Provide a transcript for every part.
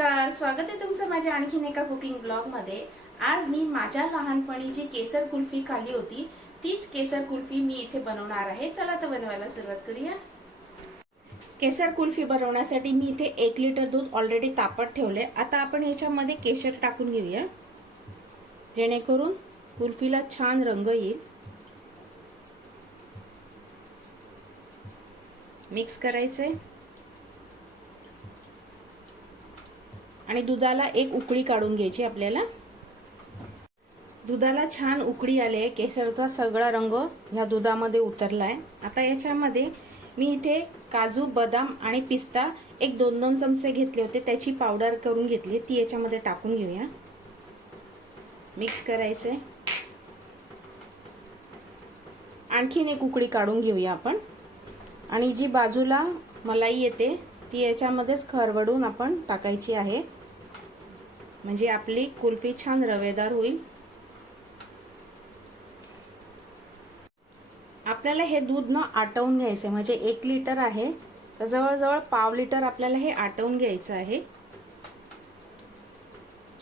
नमस्कार स्वागत आहे तुमचं माझ्या आणखीन एका कुकिंग ब्लॉगमध्ये. आज मी माझ्या लहानपणी जी केसर कुल्फी खाली होती. तीच केसर कुल्फी मी इथे बनवणार आहे. चला तर बनवायला सुरुवात करूया. केसर कुल्फी बनवण्यासाठी मी इथे एक लिटर दूध ऑलरेडी तापत ठेवले आता आपण याच्यामध्ये केशर टाकून घेऊया. जेणेकरून कुल्फीला छान रंग येईल. मिक्स करायचं आहे आणि दुधाला एक उकळी काढून घ्यायची आपल्याला. दुधाला छान उकळी आली आहे. केसरचा सगळा रंग ह्या दुधामध्ये उतरला आहे आता याच्यामध्ये मी इथे काजू बदाम आणि पिस्ता एक दोन दोन चमचे घेतले होते. त्याची पावडर करून घेतली. ती याच्यामध्ये टाकून घेऊया. मिक्स करायचे आणखीन एक उकळी काढून घेऊया आपण. आणि जी बाजूला मलाई येते ती याच्यामध्येच खरवडून आपण टाकायची आहे. म्हणजे आपली कुल्फी छान रवेदार होईल. आपल्याला हे दूध न आटवून घ्यायचं आहे म्हणजे एक लिटर आहे. तर जवळजवळ पाव लिटर आपल्याला हे आटवून घ्यायचं आहे.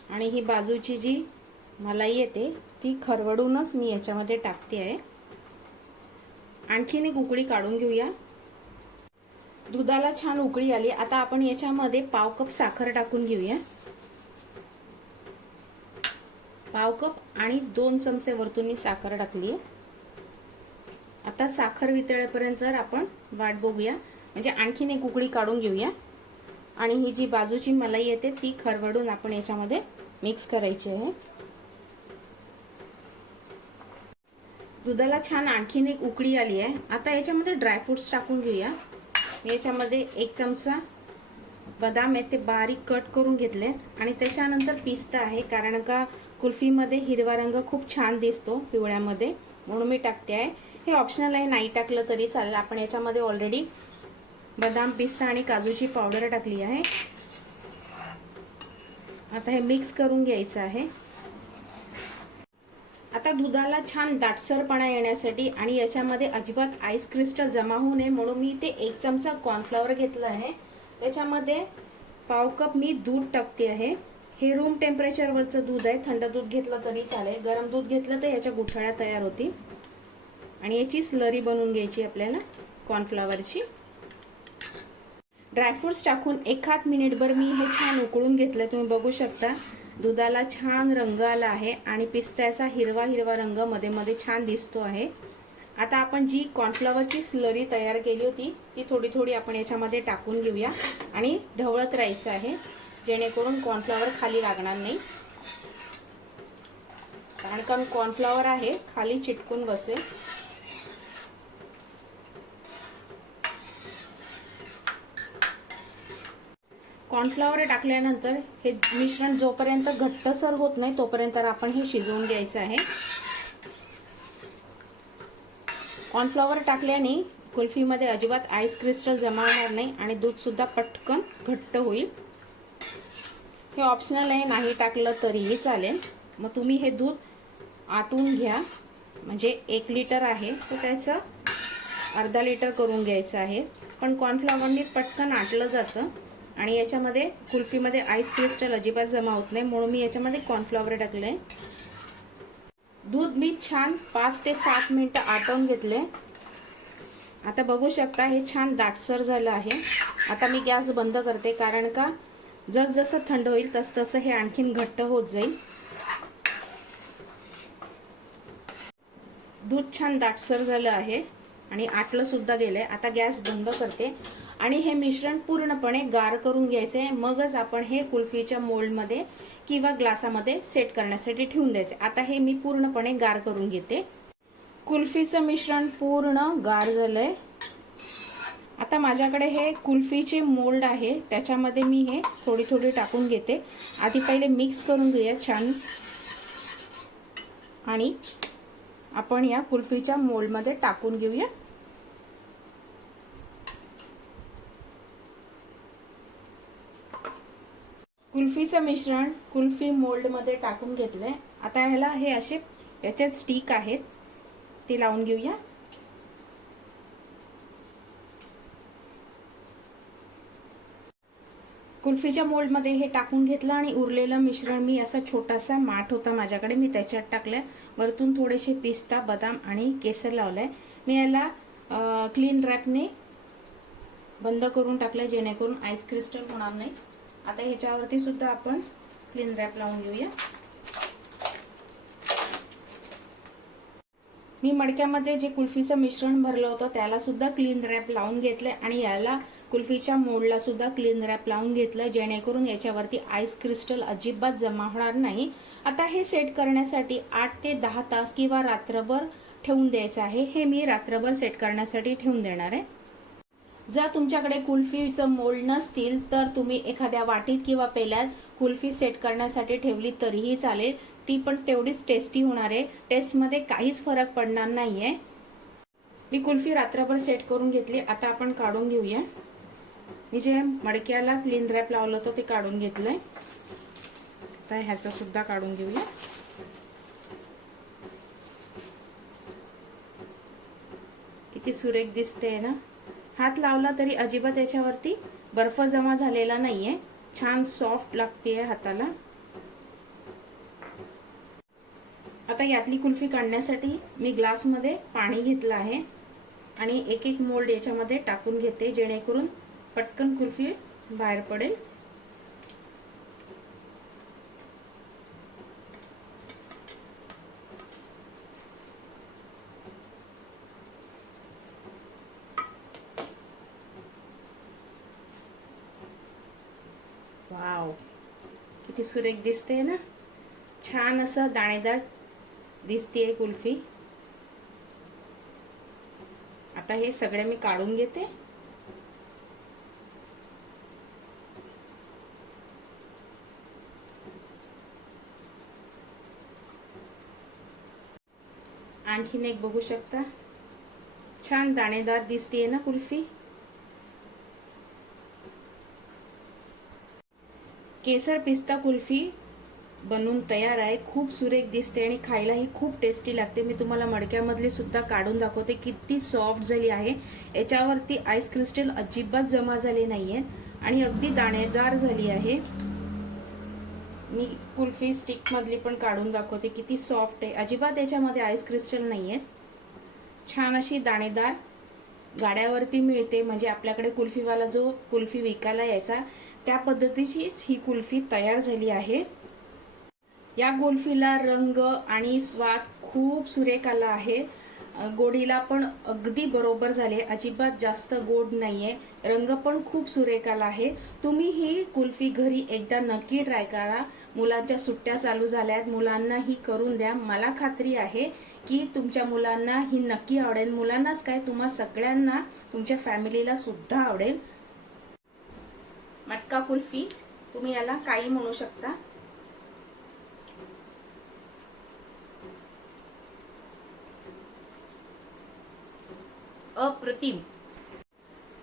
आणि ही बाजूची जी मलाई येते ती खरवडूनच मी याच्यामध्ये टाकते आहे आणखीन एक उकळी काढून घेऊया. दुधाला छान उकळी आली. आता आपण याच्यामध्ये पाव कप साखर टाकून घेऊया. पाव कप आणि दोन चमचे वरतून मी साखर टाकली आता साखर वितळेपर्यंत जर आपण वाट बघूया म्हणजे आणखीन एक उकळी काढून घेऊया. आणि ही जी बाजूची मलाई येते ती खरवडून आपण याच्यामध्ये मिक्स करायची आहे. दुधाला छान आणखीन एक उकळी आली आहे. आता याच्यामध्ये ड्रायफ्रुट्स टाकून घेऊया. याच्यामध्ये एक चमचा बदाम आहे ते बारीक कट करून घेतले आणि त्याच्यानंतर पिस्ता आहे कारण का कुल्फीमध्ये हिरवा रंग खूप छान दिसतो पिवळ्यामध्ये म्हणून मी टाकते आहे. हे ऑप्शनल आहे नाही टाकलं तरी चालेल. आपण याच्यामध्ये ऑलरेडी बदाम पिस्ता आणि काजूची पावडर टाकली आहे. आता हे मिक्स करून घ्यायचं आहे. आता दुधाला छान दाटसरपणा येण्यासाठी आणि याच्यामध्ये अजिबात आईस क्रिस्टल जमा होऊ नये म्हणून मी ते एक चमचा कॉर्नफ्लॉवर घेतलं आहे. त्याच्यामध्ये पाव कप मी दूध टाकते आहे. हे रूम टेम्परेचरवरचं दूध आहे. थंड दूध घेतलं तरी चालेल. गरम दूध घेतलं तर याच्या गुठळ्या तयार होतील. आणि याची स्लरी बनवून घ्यायची आपल्याला कॉर्नफ्लॉवरची ड्रायफ्रूट्स टाकून एखाद मिनिटभर मी हे छान उकळून घेतलं. तुम्ही बघू शकता. दुधाला छान रंग आला आहे. आणि पिस्त्याचा हिरवा हिरवा रंगमध्ये मध्ये छान दिसतो आहे. आता आपण जी कॉर्नफ्लॉवरची स्लरी तयार केली होती ती थोडी थोडी आपण याच्यामध्ये टाकून घेऊया. आणि ढवळत राहायचं आहे जेणेकरून कॉर्नफ्लॉवर खाली लागणार नाही. कारण कारण कॉर्नफ्लॉवर आहे खाली चिटकून बसेल. कॉर्नफ्लॉवर टाकल्यानंतर हे मिश्रण जोपर्यंत घट्टसर होत नाही तोपर्यंत आपण हे शिजवून घ्यायचं आहे. कॉर्नफ्लॉवर टाकल्याने कुल्फीमध्ये अजिबात आईस क्रिस्टल जमा होणार नाही आणि दूधसुद्धा पटकन घट्ट होईल. हे ऑप्शनल आहे नाही टाकलं तरीही चालेल. मग तुम्ही हे दूध आटून घ्या. म्हणजे एक लिटर आहे. तर त्याचं अर्धा लिटर करून घ्यायचं आहे. पण कॉर्नफ्लॉवरनी पटकन आटलं जातं. आणि याच्यामध्ये कुल्फीमध्ये आईस क्रिस्टल अजिबात जमा होत नाही. म्हणून मी याच्यामध्ये कॉर्नफ्लॉवर टाकलं आहे दूध मी छान पाच ते सात मिनटं आटवून घेतले. आता बघू शकता हे छान दाटसर झालं आहे. आता मी गॅस बंद करते कारण का जसजसं थंड होईल तसतसं हे आणखीन घट्ट होत जाईल. दूध छान दाटसर झालं आहे आणि आटलं सुद्धा गेलंय. आता गॅस बंद करते. आणि हे मिश्रण पूर्णपणे गार करून घ्यायचे. मगच आपण हे कुल्फीच्या मोल्डमध्ये किंवा ग्लासामध्ये सेट करण्यासाठी ठेवून द्यायचे. आता हे मी पूर्णपणे गार करून घेते. कुल्फीचं मिश्रण पूर्ण गार झालं आहे आता माझ्याकडे हे कुल्फीचे मोल्ड आहे. त्याच्यामध्ये मी हे थोडी थोडी टाकून घेते. आधी पहिले मिक्स करून घेऊया छान. आणि आपण या कुल्फीच्या मोल्डमध्ये टाकून घेऊया. कुल्फीचं मिश्रण कुल्फी मोल्डमध्ये टाकून घेतलंय आता ह्याला हे असे याच्यात स्टिक आहेत. ते लावून घेऊया. कुल्फीच्या मोल्डमध्ये हे टाकून घेतलं आणि उरलेलं मिश्रण मी असा छोटासा माठ होता माझ्याकडे मी त्याच्यात टाकलं वरतून थोडेसे पिस्ता बदाम आणि केसर लावलंय. मी याला क्लीन रॅपने बंद करून टाकलं जेणेकरून आईस क्रिस्टल होणार नाही. आता ह्याच्यावरती सुद्धा आपण क्लीन रॅप लावून घेऊया. मी मडक्यामध्ये जे कुल्फीचं मिश्रण भरलं होतं त्याला सुद्धा क्लीन रॅप लावून घेतलंय आणि याला कुल्फीच्या मोडला सुद्धा क्लीन रॅप लावून घेतलं जेणेकरून याच्यावरती आईस क्रिस्टल अजिबात जमा होणार नाही. आता हे सेट करण्यासाठी आठ ते दहा तास किंवा रात्रभर ठेवून द्यायचं आहे. हे मी रात्रभर सेट करण्यासाठी ठेवून देणार आहे. जर तुमच्याकडे कुल्फीचं मोल्ड नसतील तर तुम्ही एखाद्या वाटीत किंवा पेल्यात कुल्फी सेट करण्यासाठी ठेवली तरीही चालेल. ती पण तेवढीच टेस्टी होणार आहे. टेस्टमध्ये काहीच फरक पडणार नाही आहे मी कुल्फी रात्रभर सेट करून घेतली. आता आपण काढून घेऊया. मी जे मडक्याला क्लीन रॅप लावलं होतं ते काढून घेतलंय. आता ह्याचं सुद्धा काढून घेऊया. किती सुरेख दिसते ना? हात लावला तरी अजिबात याच्यावरती बर्फ जमा झालेला नाही आहे छान सॉफ्ट लागते हाताला. आता यातली कुल्फी काढण्यासाठी मी ग्लासमध्ये पाणी घेतलं आहे. आणि एक एक मोल्ड याच्यामध्ये टाकून घेते जेणेकरून पटकन कुल्फी बाहेर पडेल. वाव. किती सुरेख दिसते ना? छान असं दाणेदार दिसते आहे कुल्फी. आता हे सगळे मी काढून घेते. आणखीन एक बघू शकता. छान दाणेदार दिसते आहे ना कुल्फी? केसर पिस्ता कुल्फी बनवून तयार आहे. खूप सुरेख दिसते आणि खायलाही खूप टेस्टी लागते. मी तुम्हाला मडक्यामधली सुद्धा काढून दाखवते. किती सॉफ्ट झाली आहे. याच्यावरती आईस क्रिस्टल अजिबात जमा झाले नाही आहेत आणि अगदी दाणेदार झाली आहे. मी कुल्फी स्टिकमधली पण काढून दाखवते. किती सॉफ्ट आहे. अजिबात याच्यामध्ये आईस क्रिस्टल नाही आहेत छान अशी दाणेदार गाड्यावरती मिळते. म्हणजे आपल्याकडे कुल्फीवाला जो कुल्फी विकायला यायचा त्या पद्धतीचीच ही कुल्फी तयार झाली आहे. या कुल्फीला रंग आणि स्वाद खूप सुरेख आला आहे गोडीला पण अगदी बरोबर झाले. अजिबात जास्त गोड नाही आहे रंग पण खूप सुरेख आला आहे. तुम्ही ही कुल्फी घरी एकदा नक्की ट्राय करा. मुलांच्या सुट्ट्या चालू झाल्या आहेत मुलांना ही करून द्या. मला खात्री आहे की तुमच्या मुलांना ही नक्की आवडेल. मुलांनाच काय तुम्हा सगळ्यांना तुमच्या फॅमिलीला सुद्धा आवडेल. मटका कुल्फी तुम्ही याला काही म्हणू शकता. अप्रतिम.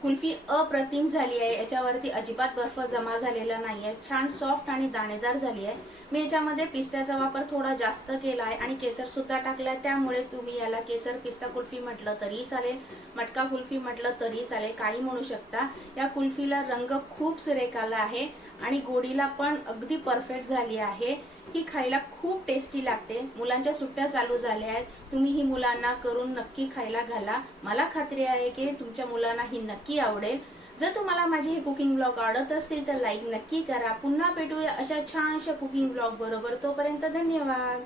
कुल्फी अप्रतिम झाली आहे. याच्यावरती अजिबात बर्फ जमा झालेला नाही आहे छान सॉफ्ट आणि दाणेदार झाली आहे. मी याच्यामध्ये पिस्त्याचा वापर थोडा जास्त केला आहे आणि केसर सुद्धा टाकलाय त्यामुळे तुम्ही याला केसर पिस्ता कुल्फी म्हटलं तरीही चालेल. मटका कुल्फी म्हटलं तरीही चालेल. काही म्हणू शकता. या कुल्फीला रंग खूप सुरेख आला आहे आणि गोडीला पण अगदी परफेक्ट झाली आहे. ही खायला खूप टेस्टी लागते. मुलांच्या सुट्ट्या चालू झाल्या आहेत. तुम्ही ही मुलांना करून नक्की खायला घाला. मला खात्री आहे की तुमच्या मुलांना ही नक्की नक्की आवडेल. जर तुम्हाला माझे हे कुकिंग ब्लॉग आवडत असतील तर लाईक नक्की करा. पुन्हा भेटूया अशा छानशा कुकिंग ब्लॉग बरोबर. तोपर्यंत धन्यवाद.